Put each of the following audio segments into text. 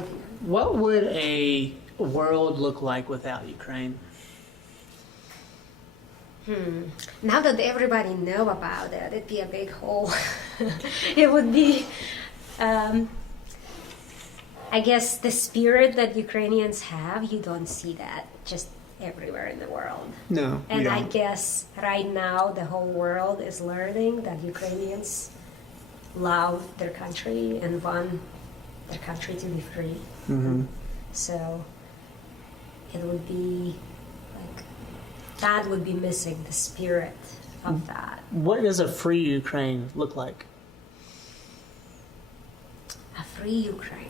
What would a world look like without Ukraine? Now that everybody know about it, it'd be a big hole. It would be, I guess, the spirit that Ukrainians have, you don't see that just everywhere in the world. No, And you I don't. guess right now the whole world is learning that Ukrainians love their country and want their country to be free. Mm-hmm. So it would be like, that would be missing the spirit of that. What does a free Ukraine look like? A free Ukraine.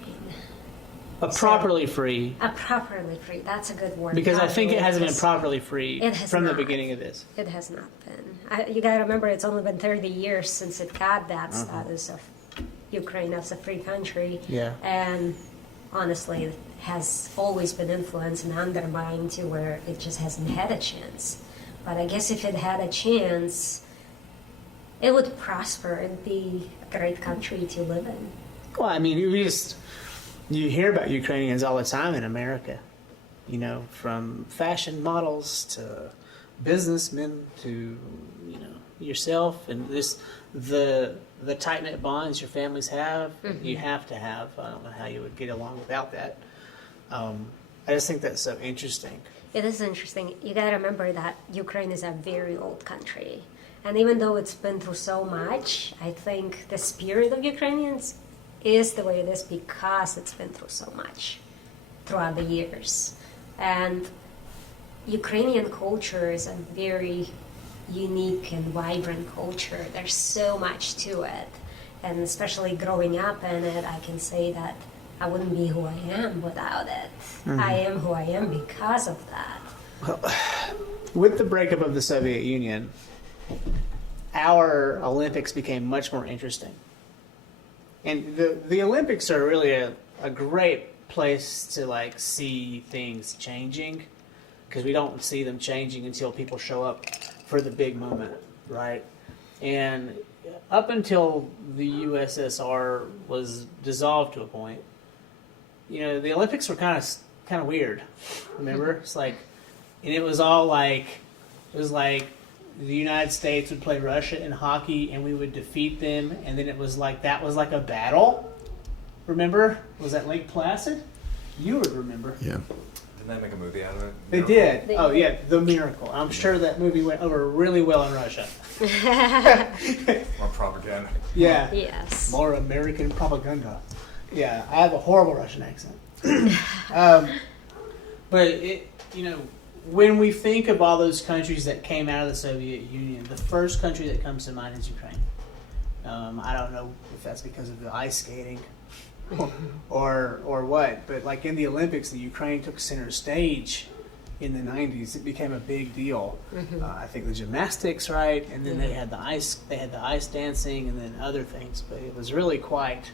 A properly free. A properly free. That's a good word. Because I think it hasn't been Because properly free It has from the not. beginning of this. It has not been. You gotta remember, it's only been 30 years since it got that status of Ukraine as a free country. Yeah. And honestly, it has always been influenced and undermined to where it just hasn't had a chance. But I guess if it had a chance, it would prosper and be a great country to live in. Well, I mean, you hear about Ukrainians all the time in America. You know, from fashion models to businessmen to, you know, yourself and the tight knit bonds your families have. You have to have. I don't know how you would get along without that. I just think that's so interesting. It is interesting. You gotta remember that Ukraine is a very old country. And even though it's been through so much, I think the spirit of Ukrainians is the way it is because it's been through so much throughout the years. And Ukrainian culture is a very unique and vibrant culture. There's so much to it. And especially growing up in it, I can say that I wouldn't be who I am without it. I am who I am because of that. With the breakup of the Soviet Union, our Olympics became much more interesting. And the Olympics are really a great place to like see things changing, because we don't see them changing until people show up for the big moment, right? And up until the USSR was dissolved to a point, you know, the Olympics were kind of weird. Remember, it's like, and it was like the United States would play Russia in hockey and we would defeat them, and then it was like that was like a battle. Remember? Was that Lake Placid? You would remember. Yeah. Didn't they make a movie out of it? They did. Oh yeah, The Miracle. I'm sure that movie went over really well in Russia. More propaganda. Yeah. Yes. More American propaganda. Yeah, I have a horrible Russian accent. But it, you know, when we think of all those countries that came out of the Soviet Union, the first country that comes to mind is Ukraine. I don't know if that's because of the ice skating or what, but like in the Olympics, the Ukraine took center stage in the 90s. It became a big deal. I think the gymnastics, right, and then they had the ice dancing, and then other things. But it was really quite.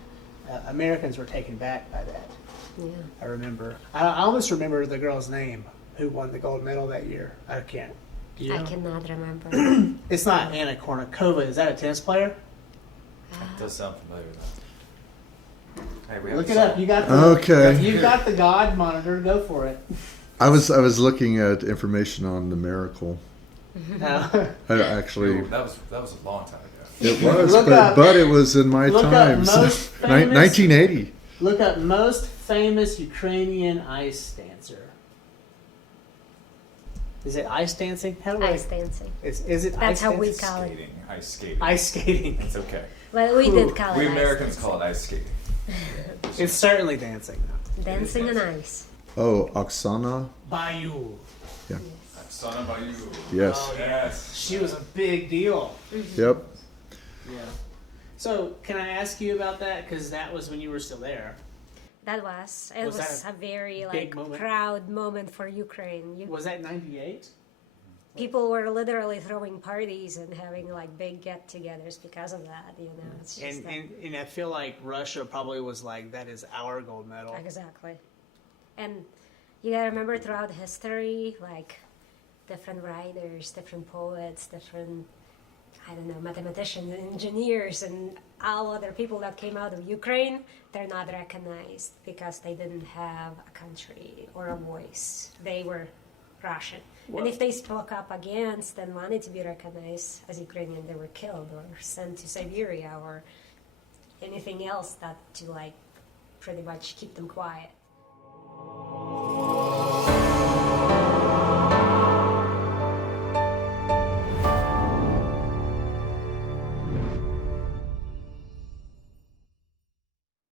Americans were taken back by that. Yeah. I remember. I almost remember the girl's name who won the gold medal that year. I can't. Do you know? I cannot remember. It's not Anna Kournikova. Is that a tennis player? That does sound familiar though. Hey, we have Look a it up. song. You got the Okay. You got the God monitor. Go for it. I was looking at information on the miracle. I actually, Ooh, that was a long time ago. it was, Look up- but it was in my look up times. most famous- 1980. Look up most famous Ukrainian ice dancer. Is it ice dancing? How do Ice dancing. Is it That's ice how we dancing? call it. Skating, ice skating. Ice skating. It's okay. Well, we did call it We ice Americans dancing. call it ice skating. It's certainly dancing. Dancing on ice. Oh, Oksana. Bayou. Yeah. Son of Bayou. Yes. Oh, Yes. She was a big deal. Yep. Yeah. So, can I ask you about that? Because that was when you were still there. That was. It Was was, that a very big moment? proud moment for Ukraine. Was that 98? People were literally throwing parties and having like big get-togethers because of that. You know, it's just And I feel like Russia probably was like, that is our gold medal. exactly. And you gotta remember throughout history, like different writers, different poets, different, I don't know, mathematicians, engineers, and all other people that came out of Ukraine, they're not recognized because they didn't have a country or a voice. They were Russian. Well- And if they spoke up against and wanted to be recognized as Ukrainian, they were killed or sent to Siberia or anything else that to like pretty much keep them quiet.